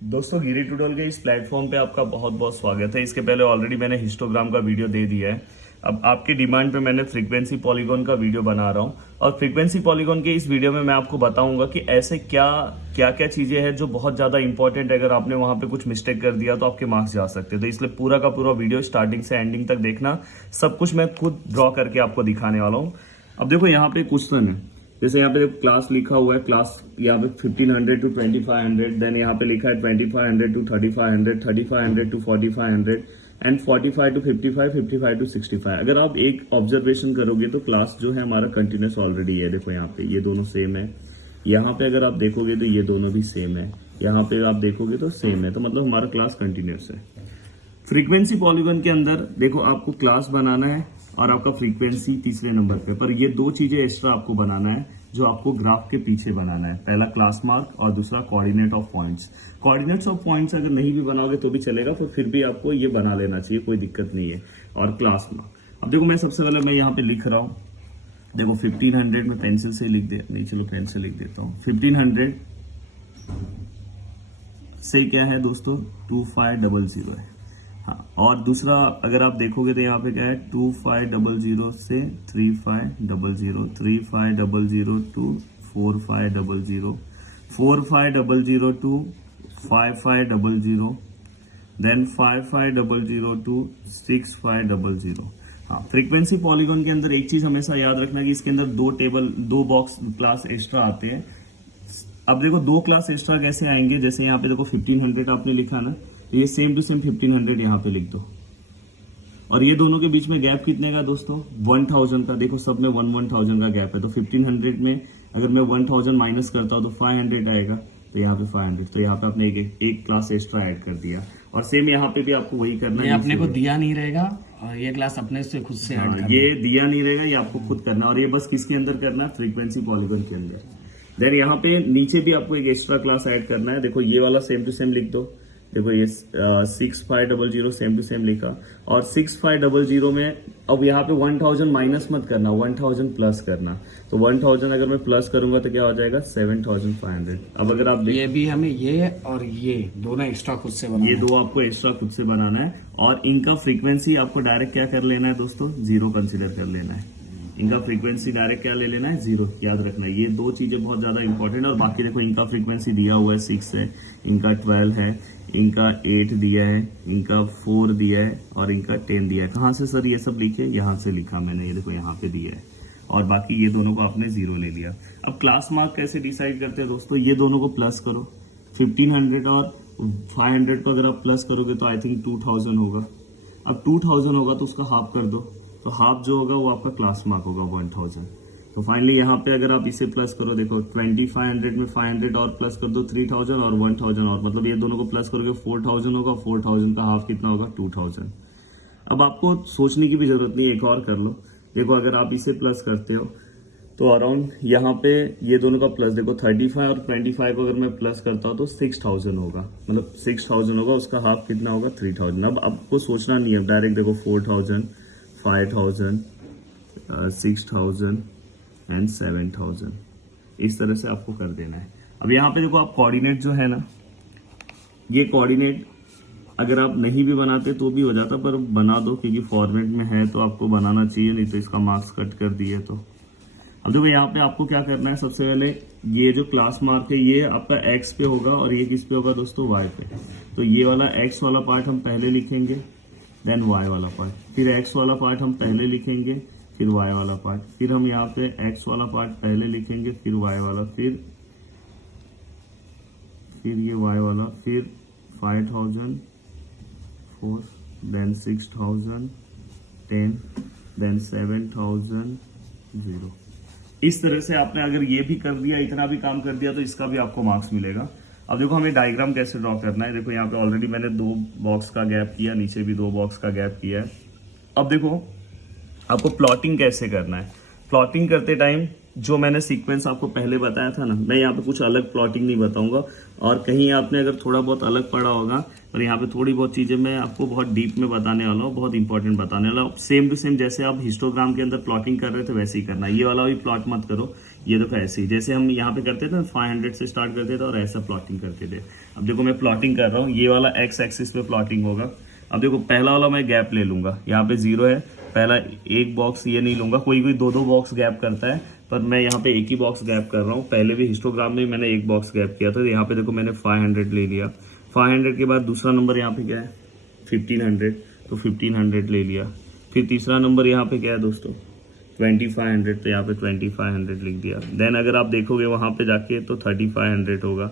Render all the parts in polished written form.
दोस्तों गिरी ट्यूटोरियल के इस प्लेटफॉर्म पे आपका बहुत बहुत स्वागत है। इसके पहले ऑलरेडी मैंने हिस्टोग्राम का वीडियो दे दिया है। अब आपकी डिमांड पे मैंने फ्रीक्वेंसी पॉलीगॉन का वीडियो बना रहा हूँ और फ्रीक्वेंसी पॉलीगॉन के इस वीडियो में मैं आपको बताऊंगा कि ऐसे क्या क्या क्या चीजें हैं जो बहुत ज्यादा इंपॉर्टेंट है। अगर आपने वहां पे कुछ मिस्टेक कर दिया तो आपके मार्क्स जा सकते हैं। तो इसलिए पूरा का पूरा वीडियो स्टार्टिंग से एंडिंग तक देखना। सब कुछ मैं खुद ड्रॉ करके आपको दिखाने वाला हूँ। अब देखो यहाँ पे क्वेश्चन है, जैसे यहाँ पे क्लास लिखा हुआ है, क्लास यहाँ पे 1500 टू 2500, देन यहाँ पे लिखा है 2500 to 3500, 3500 to 4500 and 45 to 55, 55 to 65। अगर आप एक ऑब्जर्वेशन करोगे तो क्लास जो है हमारा कंटिन्यूस ऑलरेडी है। देखो यहाँ पे ये दोनों सेम है, यहाँ पे अगर आप देखोगे तो ये दोनों भी सेम है, यहाँ पे आप देखोगे तो सेम है, तो मतलब हमारा क्लास कंटिन्यूस है। फ्रीक्वेंसी पॉलीगॉन के अंदर देखो आपको क्लास बनाना है और आपका फ्रीक्वेंसी तीसरे नंबर पे, पर ये दो चीजें एक्स्ट्रा आपको बनाना है जो आपको ग्राफ के पीछे बनाना है। पहला क्लास मार्क और दूसरा coordinate of points. Coordinates of points अगर नहीं भी बनाओगे तो भी चलेगा, तो फिर भी आपको ये बना लेना चाहिए, कोई दिक्कत नहीं है। और क्लास मार्क, अब देखो मैं सबसे पहले मैं यहाँ पे लिख रहा हूँ, देखो 1500 में पेंसिल से लिख दे, नहीं चलो पेन से लिख देता हूँ। 1500 से क्या है दोस्तों, 2500 है। हाँ, और दूसरा अगर आप देखोगे तो यहाँ पे क्या है, 2500 से 3500, 3500 टू 4500, 4500 टू 5500, देन 5500 टू 6500। हाँ, फ्रीक्वेंसी पॉलीगॉन के अंदर एक चीज हमेशा याद रखना कि इसके अंदर दो बॉक्स क्लास एक्स्ट्रा आते हैं। अब देखो दो क्लास एक्स्ट्रा कैसे आएंगे, जैसे यहाँ पे देखो 1500 आपने लिखा ना, ये सेम टू सेम 1500 यहाँ पे लिख दो। और ये दोनों के बीच में गैप कितने का दोस्तों, 1000 का। देखो सब में 1000 का गैप है, तो 1500 में अगर मैं 1000 माइनस करता हूँ तो 500 आएगा, तो यहाँ पे 500, तो यहाँ पे आपने एक क्लास एक्स्ट्रा ऐड कर दिया। और सेम यहाँ पे भी आपको वही करना है। ये अपने को दिया नहीं रहेगा और ये क्लास अपने से खुद से ऐड करना है। ये दिया नहीं रहेगा, ये आपको खुद करना है। और ये बस किसके अंदर करना है, फ्रीक्वेंसी पॉलीगॉन के अंदर। देन यहाँ पे नीचे भी आपको एक एक्स्ट्रा क्लास ऐड करना है। देखो ये वाला सेम टू सेम लिख दो। देखो ये 6500 सेम टू सेम लिखा, और 6500 में अब यहाँ पे 1000 माइनस मत करना, 1000 प्लस करना। तो 1000 अगर मैं प्लस करूंगा तो क्या हो जाएगा, 7500। अब अगर आप ये भी हमें ये और ये दोनों एक्स्ट्रा खुद से बनाना ये दो आपको एक्स्ट्रा खुद से बनाना है। और इनका फ्रीक्वेंसी आपको डायरेक्ट क्या कर लेना है दोस्तों, 0 कंसिडर कर लेना है। इनका फ्रीक्वेंसी डायरेक्ट क्या ले लेना है, 0, याद रखना है। ये दो चीजें बहुत ज्यादा इंपॉर्टेंट है। और बाकी देखो इनका फ्रीक्वेंसी दिया हुआ है 6 है, इनका 12 है, इनका 8 दिया है, इनका 4 दिया है और इनका 10 दिया है। कहाँ से सर ये सब लिखे, यहाँ से लिखा मैंने, ये देखो यहाँ पे दिया है। और बाकी ये दोनों को आपने 0 ले लिया। अब क्लास मार्क कैसे डिसाइड करते हैं दोस्तों, ये दोनों को प्लस करो। 1500 और 500 को अगर आप प्लस करोगे तो आई थिंक 2000 होगा। अब 2000 होगा तो उसका हाफ कर दो, तो हाफ जो होगा वो आपका क्लास मार्क होगा 1000। तो फाइनली यहाँ पे अगर आप इसे प्लस करो, देखो 2500 में 500 और प्लस कर दो 3000 और 1000 और, मतलब ये दोनों को प्लस करोगे 4000 होगा। 4000 का हाफ कितना होगा, 2000। अब आपको सोचने की भी जरूरत नहीं, एक और कर लो। देखो अगर आप इसे प्लस करते हो तो अराउंड यहाँ पे ये दोनों का प्लस, देखो 35 और 25 को अगर मैं प्लस करता हूँ तो 6000 होगा, मतलब 6000 होगा। उसका हाफ कितना होगा, 3000। अब आपको सोचना नहीं है, डायरेक्ट देखो 4000, 5000, 6000 एंड 7000, इस तरह से आपको कर देना है। अब यहाँ पे देखो आप कोऑर्डिनेट जो है ना, ये कोऑर्डिनेट अगर आप नहीं भी बनाते तो भी हो जाता, पर बना दो क्योंकि फॉर्मेट में है तो आपको बनाना चाहिए, नहीं तो इसका मार्क्स कट कर दिए। तो अब देखो यहाँ पे आपको क्या करना है, सबसे पहले ये जो क्लास मार्क है ये आपका एक्स पे होगा और ये किस पे होगा दोस्तों, वाई पे। तो ये वाला एक्स वाला पार्ट हम पहले लिखेंगे, देन वाई वाला पार्ट, फिर एक्स वाला पार्ट हम पहले लिखेंगे, फिर वाई वाला पार्ट, फिर हम यहाँ पे एक्स वाला पार्ट पहले लिखेंगे, फिर वाई वाला, फिर ये वाई वाला, फिर 5000, 4, देन 6000, 10, देन 7000, 0। इस तरह से आपने अगर ये भी कर दिया, इतना भी काम कर दिया, तो इसका भी आपको मार्क्स मिलेगा। अब देखो हमें डायग्राम कैसे ड्रॉ करना है। देखो यहाँ पे ऑलरेडी मैंने 2 बॉक्स का गैप किया, नीचे भी 2 बॉक्स का गैप किया है। अब देखो आपको प्लॉटिंग कैसे करना है। प्लॉटिंग करते टाइम जो मैंने सीक्वेंस आपको पहले बताया था ना, मैं यहाँ पे कुछ अलग प्लॉटिंग नहीं बताऊंगा। और कहीं आपने अगर थोड़ा बहुत अलग पढ़ा होगा, पर यहाँ पे थोड़ी बहुत चीजें मैं आपको बहुत डीप में बताने वाला हूँ, बहुत इंपॉर्टेंट बताने वाला हूँ। सेम टू सेम जैसे आप हिस्टोग्राम के अंदर प्लॉटिंग कर रहे थे वैसे ही करना है। ये वाला भी प्लॉट मत करो, ये देखो ऐसे ही जैसे हम यहाँ पे करते थे ना 500 से स्टार्ट करते थे और ऐसा प्लॉटिंग करते थे। अब देखो मैं प्लॉटिंग कर रहा हूँ, ये वाला एक्स एक्सिस पे प्लॉटिंग होगा। अब देखो पहला वाला मैं गैप ले लूंगा, यहाँ पे 0 है, पहला एक बॉक्स ये नहीं लूंगा, कोई कोई दो बॉक्स गैप करता है, पर मैं यहाँ पे एक ही बॉक्स गैप कर रहा हूँ। पहले भी हिस्टोग्राम में मैंने एक बॉक्स गैप किया था, यहाँ पे देखो मैंने 500 ले लिया। 500 के बाद दूसरा नंबर यहाँ पे क्या है 1500, तो 1500 ले लिया। फिर तीसरा नंबर यहाँ पे क्या है दोस्तों 2500, तो यहाँ पे 2500 लिख दिया। देन अगर आप देखोगे वहाँ पे जाके तो 3500 होगा,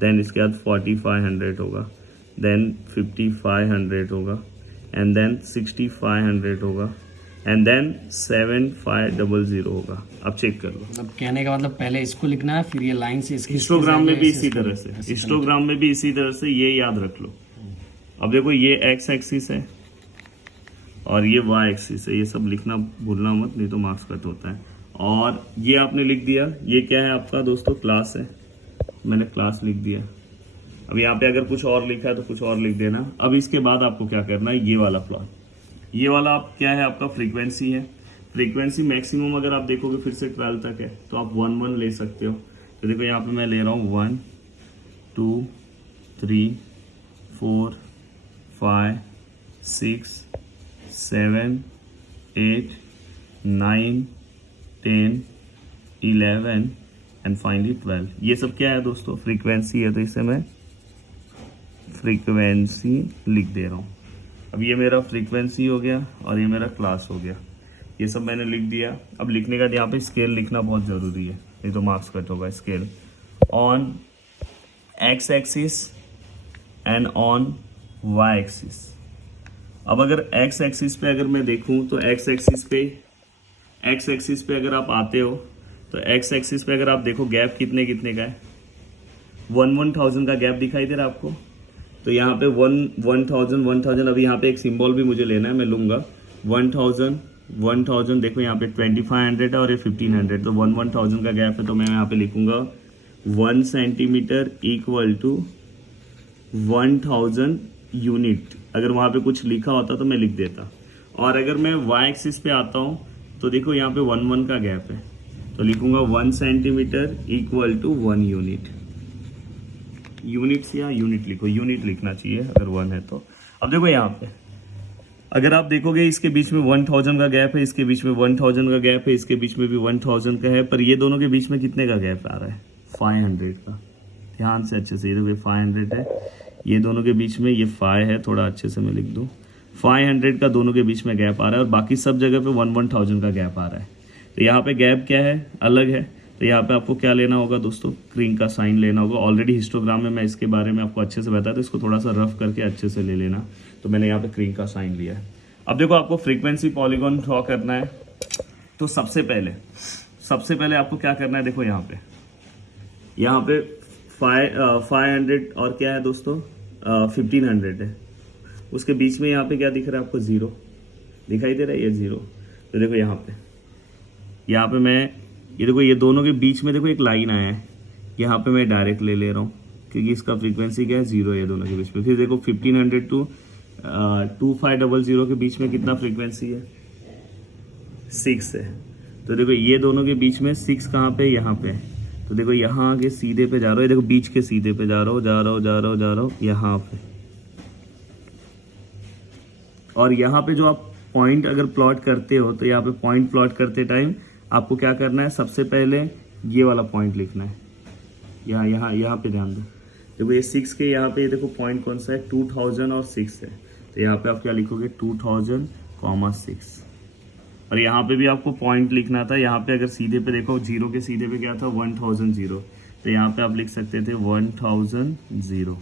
देन इसके बाद 4500 होगा, देन 5500 होगा, एंड देन 6500 होगा, एंड देन 7500 होगा। अब चेक कर लो। मतलब कहने का मतलब पहले इसको लिखना है, फिर ये लाइन से इसके हिस्टोग्राम में भी इसके इसी तरह से, हिस्टोग्राम में भी इसी तरह से, ये याद रख लो। अब देखो ये एक्स एक्सिस है और ये वाई एक्सिस है, ये सब लिखना भूलना मत, नहीं तो मार्क्स कट होता है। और ये आपने लिख दिया, ये क्या है आपका दोस्तों क्लास है, मैंने क्लास लिख दिया। अब यहाँ पे अगर कुछ और लिखा है तो कुछ और लिख देना। अब इसके बाद आपको क्या करना है, ये वाला प्लॉट, ये वाला आप क्या है आपका फ्रीक्वेंसी है। फ्रीक्वेंसी मैक्सिमम अगर आप देखोगे फिर से 12 तक है, तो आप 1 ले सकते हो। तो देखो यहाँ पे मैं ले रहा हूँ 1 2 3 4 5 6 7 8 9 10 11 एंड फाइनली 12। ये सब क्या है दोस्तों फ्रीक्वेंसी है, तो इसे मैं फ्रीक्वेंसी लिख दे रहा हूँ। अब ये मेरा फ्रीक्वेंसी हो गया और ये मेरा क्लास हो गया, ये सब मैंने लिख दिया। अब लिखने का यहाँ पे स्केल लिखना बहुत ज़रूरी है, नहीं तो मार्क्स कट होगा। Scale on X axis and on Y axis. अब अगर एक्स एक्सिस पे अगर मैं देखूं तो एक्स एक्सिस पे अगर आप आते हो तो एक्स एक्सिस पे अगर आप देखो गैप कितने का है 1000 का गैप दिखाई दे रहा है आपको। तो यहाँ पे 1000 अभी यहाँ पे एक सिंबल भी मुझे लेना है, मैं लूँगा 1000 देखो यहाँ पे 2500 है और ये 1500, तो 1000 का गैप है, तो मैं यहाँ पे लिखूँगा 1 सेंटीमीटर इक्वल टू 1000 यूनिट। अगर वहाँ पे कुछ लिखा होता तो मैं लिख देता। और अगर मैं वाई एक्सिस पे आता हूँ तो देखो यहाँ पे 1 का गैप है, तो लिखूंगा 1 centimetre equal to 1 unit. Units या यूनिट लिखो, यूनिट लिखना चाहिए अगर 1 है तो। अब देखो यहाँ पे अगर आप देखोगे इसके बीच में 1000 का गैप है, इसके बीच में 1000 का गैप है, इसके बीच में भी 1000 का है, पर ये दोनों के बीच में कितने का गैप आ रहा है 500 का। ध्यान से अच्छे से, ये देखो 500 है, ये दोनों के बीच में ये 5 है, थोड़ा अच्छे से मैं लिख दूँ 500 का दोनों के बीच में गैप आ रहा है, और बाकी सब जगह पे 1000 का गैप आ रहा है। तो यहाँ पे गैप क्या है अलग है, तो यहाँ पे आपको क्या लेना होगा दोस्तों क्रिंग का साइन लेना होगा। ऑलरेडी हिस्टोग्राम में मैं इसके बारे में आपको अच्छे से बताया, तो इसको थोड़ा सा रफ करके अच्छे से ले लेना। तो मैंने यहाँ पे क्रिंग का साइन लिया है। अब देखो आपको फ्रीक्वेंसी पॉलीगॉन ड्रॉ करना है, तो सबसे पहले आपको क्या करना है, देखो यहाँ पे 500 और क्या है दोस्तों 1500 है, उसके बीच में यहाँ पे क्या दिख रहा है आपको 0 दिखाई दे रहा है, ये 0। तो देखो यहाँ पे मैं ये देखो ये दोनों के बीच में देखो एक लाइन आया है, यहाँ पे मैं डायरेक्ट ले रहा हूँ क्योंकि इसका फ्रीक्वेंसी क्या है 0 है, ये दोनों के बीच में। फिर देखो 1500 टू 2500 के बीच में कितना फ्रीक्वेंसी है 6 है। तो देखो ये दोनों के बीच में 6 कहाँ पे, यहाँ पे। तो देखो यहाँ के सीधे पे जा रहा हूँ, देखो बीच के सीधे पे जा रहा हूँ यहाँ पे। और यहाँ पे जो आप पॉइंट अगर प्लॉट करते हो तो यहाँ पे पॉइंट प्लॉट करते टाइम आपको क्या करना है, सबसे पहले ये वाला पॉइंट लिखना है। यहाँ पे ध्यान दो, देखो ये 6 के यहाँ पे ये देखो पॉइंट कौन सा है 2000 और 6 है, तो यहाँ पे आप क्या लिखोगे 2000,6। और यहाँ पे भी आपको पॉइंट लिखना था। यहाँ पे अगर सीधे पे देखो 0 के सीधे पे क्या था 1000, तो यहाँ पे आप लिख सकते थे 1000।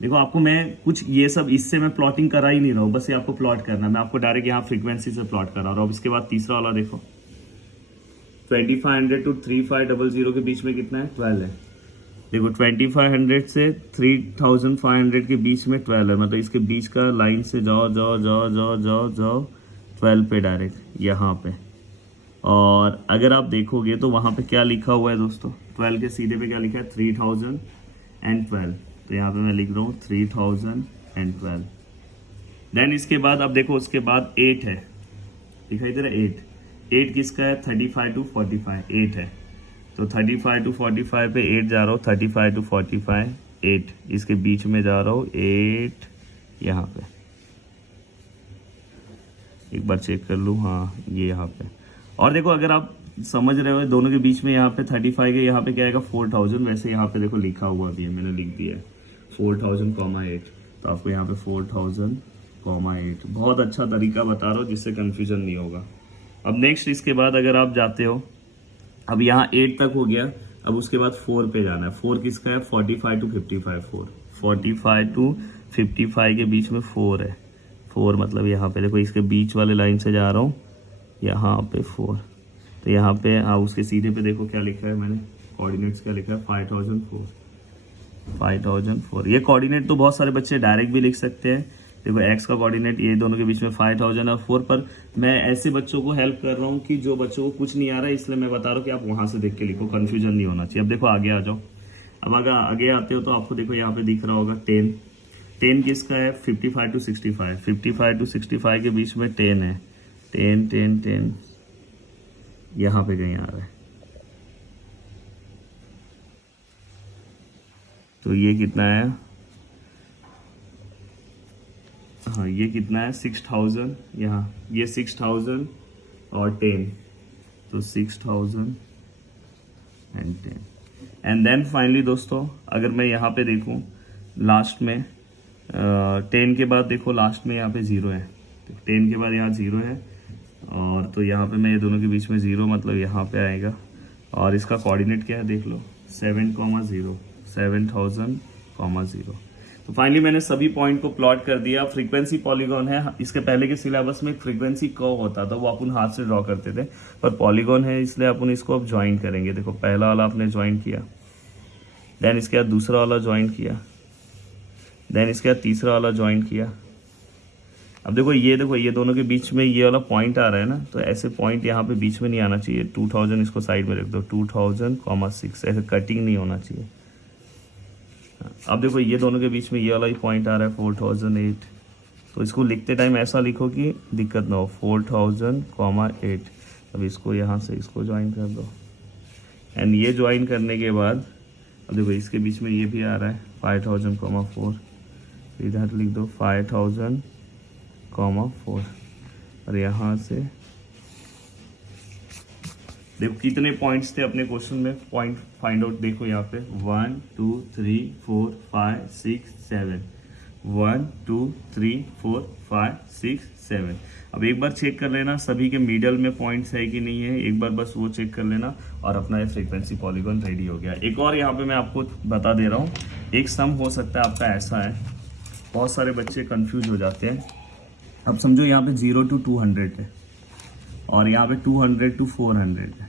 देखो आपको मैं कुछ ये सब इससे मैं प्लॉटिंग करा ही नहीं रहा हूँ, बस ये आपको प्लॉट करना है। मैं आपको डायरेक्ट यहाँ फ्रीक्वेंसी से प्लॉट करा रहा हूँ। अब इसके बाद तीसरा वाला देखो 2500 टू 3500 के बीच में कितना है 12 है। देखो 2500 से 3500 के बीच में 12 है, मतलब इसके बीच का लाइन से जाओ 12 पे डायरेक्ट यहाँ पे। और अगर आप देखोगे तो वहाँ पे क्या लिखा हुआ है दोस्तों, 12 के सीधे पे क्या लिखा है 3012। तो यहाँ पे मैं लिख रहा हूँ 3012। देन इसके बाद अब देखो उसके बाद 8 है, दिखाई दे रहा है 8 किसका है 35 टू 45 8 है। तो 35 to 45 पे 8 जा रहा हूँ, 35 to 45 8, इसके बीच में जा रहा हूँ 8 यहाँ पे, एक बार चेक कर लूँ, हाँ ये यहाँ पे। और देखो अगर आप समझ रहे हो दोनों के बीच में यहाँ पे 35 के यहाँ पे क्या आएगा 4000, वैसे यहाँ पे देखो लिखा हुआ भी है, मैंने लिख दिया है 4000,8, तो आपको यहाँ पे 4000,8। बहुत अच्छा तरीका बता रहा हूँ जिससे कंफ्यूजन नहीं होगा। अब नेक्स्ट इसके बाद अगर आप जाते हो, अब यहाँ 8 तक हो गया, अब उसके बाद 4 पे जाना है। 4 किसका है? 45 to 55, 4 45 to 55 के बीच में 4 है। 4 मतलब यहाँ पे देखो इसके बीच वाले लाइन से जा रहा हूँ, यहाँ पे 4, तो यहाँ पे हाँ उसके सीधे पे देखो क्या लिखा है मैंने, कोऑर्डिनेट्स क्या लिखा है 5004। ये कोऑर्डिनेट तो बहुत सारे बच्चे डायरेक्ट भी लिख सकते हैं। देखो एक्स का कोऑर्डिनेट ये दोनों के बीच में 5000 और 4, पर मैं ऐसे बच्चों को हेल्प कर रहा हूँ कि जो बच्चों को कुछ नहीं आ रहा है, इसलिए मैं बता रहा हूँ कि आप वहां से देख के लिखो, कंफ्यूजन नहीं होना चाहिए। अब देखो आगे आ जाओ, अब अगर आगे आते हो तो आपको देखो यहाँ पे दिख रहा होगा 10 किसका है? 55 to 65, 55 to 65 के बीच में 10 है, 10 यहाँ पे कहीं आ रहा है, तो ये कितना है? हाँ ये कितना है? 6000, यहाँ ये 6000 और 10, तो 6010। एंड देन फाइनली दोस्तों अगर मैं यहाँ पे देखूँ लास्ट में 10 के बाद देखो लास्ट में यहाँ पे 0 है, तो 10 के बाद यहाँ 0 है, और तो यहाँ पे मैं ये दोनों के बीच में 0 मतलब यहाँ पे आएगा, और इसका कोऑर्डिनेट क्या है देख लो 7,0, 7000,0। तो फाइनली मैंने सभी पॉइंट को प्लॉट कर दिया। फ्रीक्वेंसी पॉलीगॉन है, इसके पहले के सिलेबस में फ्रीक्वेंसी कर्व होता था, वो अपन हाथ से ड्रॉ करते थे, पर पॉलीगॉन है इसलिए अपन इसको अब ज्वाइन करेंगे। देखो पहला वाला आपने ज्वाइन किया, देन इसके बाद दूसरा वाला ज्वाइन किया, देन इसके बाद तीसरा वाला ज्वाइन किया। अब देखो ये दोनों के बीच में ये वाला पॉइंट आ रहा है ना, तो ऐसे पॉइंट यहाँ पे बीच में नहीं आना चाहिए। 2000 इसको साइड में रख दो, 2000,6, ऐसे कटिंग नहीं होना चाहिए। अब देखो ये दोनों के बीच में ये वाला ही पॉइंट आ रहा है 4008, तो इसको लिखते टाइम ऐसा लिखो कि दिक्कत ना हो, 4000,8। अब इसको यहाँ से इसको ज्वाइन कर दो, एंड ये ज्वाइन करने के बाद अब देखो इसके बीच में ये भी आ रहा है 5000,4, इधर लिख दो 5000,4, और यहाँ से देखो कितने पॉइंट्स थे अपने क्वेश्चन में, पॉइंट फाइंड आउट देखो यहाँ पे 1 2 3 4 5 6 7, 1 2 3 4 5 6 7। अब एक बार चेक कर लेना सभी के मिडल में पॉइंट्स है कि नहीं है, एक बार बस वो चेक कर लेना, और अपना ये फ्रीक्वेंसी पॉलीगॉन रेडी हो गया। एक और यहाँ पे मैं आपको बता दे रहा हूँ, एक सम हो सकता है आपका ऐसा है, बहुत सारे बच्चे कंफ्यूज हो जाते हैं। अब समझो यहाँ पे 0 to 200 है, और यहाँ पे 200 to 400 है,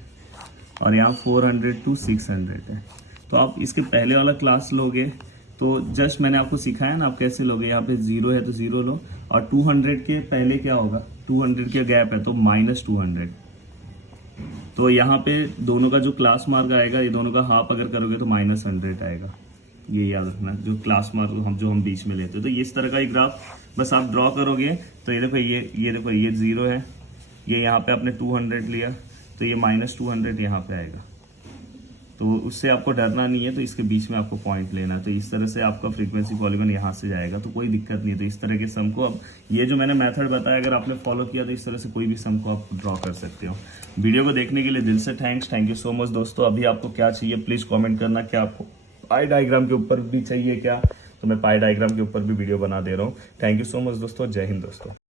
और यहाँ 400 to 600 है। तो आप इसके पहले वाला क्लास लोगे तो जस्ट मैंने आपको सिखाया ना आप कैसे लोगे, यहाँ पे 0 है तो 0 लो, और 200 के पहले क्या होगा, 200 के गैप है तो -200, तो यहाँ पे दोनों का जो क्लास मार्क आएगा, ये दोनों का हाफ अगर करोगे तो -100 आएगा। ये याद रखना, जो क्लास मार्क हम बीच में लेते हैं। तो इस तरह का एक ग्राफ बस आप ड्रॉ करोगे तो ये देखो ये देखो ये 0 है, ये यहाँ पे आपने 200 लिया तो ये -200 यहाँ पे आएगा, तो उससे आपको डरना नहीं है। तो इसके बीच में आपको पॉइंट लेना है, तो इस तरह से आपका फ्रीक्वेंसी पॉलीगॉन यहाँ से जाएगा, तो कोई दिक्कत नहीं है। तो इस तरह के सम को, अब ये जो मैंने मेथड बताया अगर आपने फॉलो किया तो इस तरह से कोई भी सम को आप ड्रॉ कर सकते हो। वीडियो को देखने के लिए दिल से थैंक यू सो मच दोस्तों। अभी आपको क्या चाहिए प्लीज कॉमेंट करना, क्या आपको पाई डायग्राम के ऊपर भी चाहिए क्या, तो मैं पाई डायग्राम के ऊपर भी वीडियो बना दे रहा हूँ। थैंक यू सो मच दोस्तों, जय हिंद दोस्तों।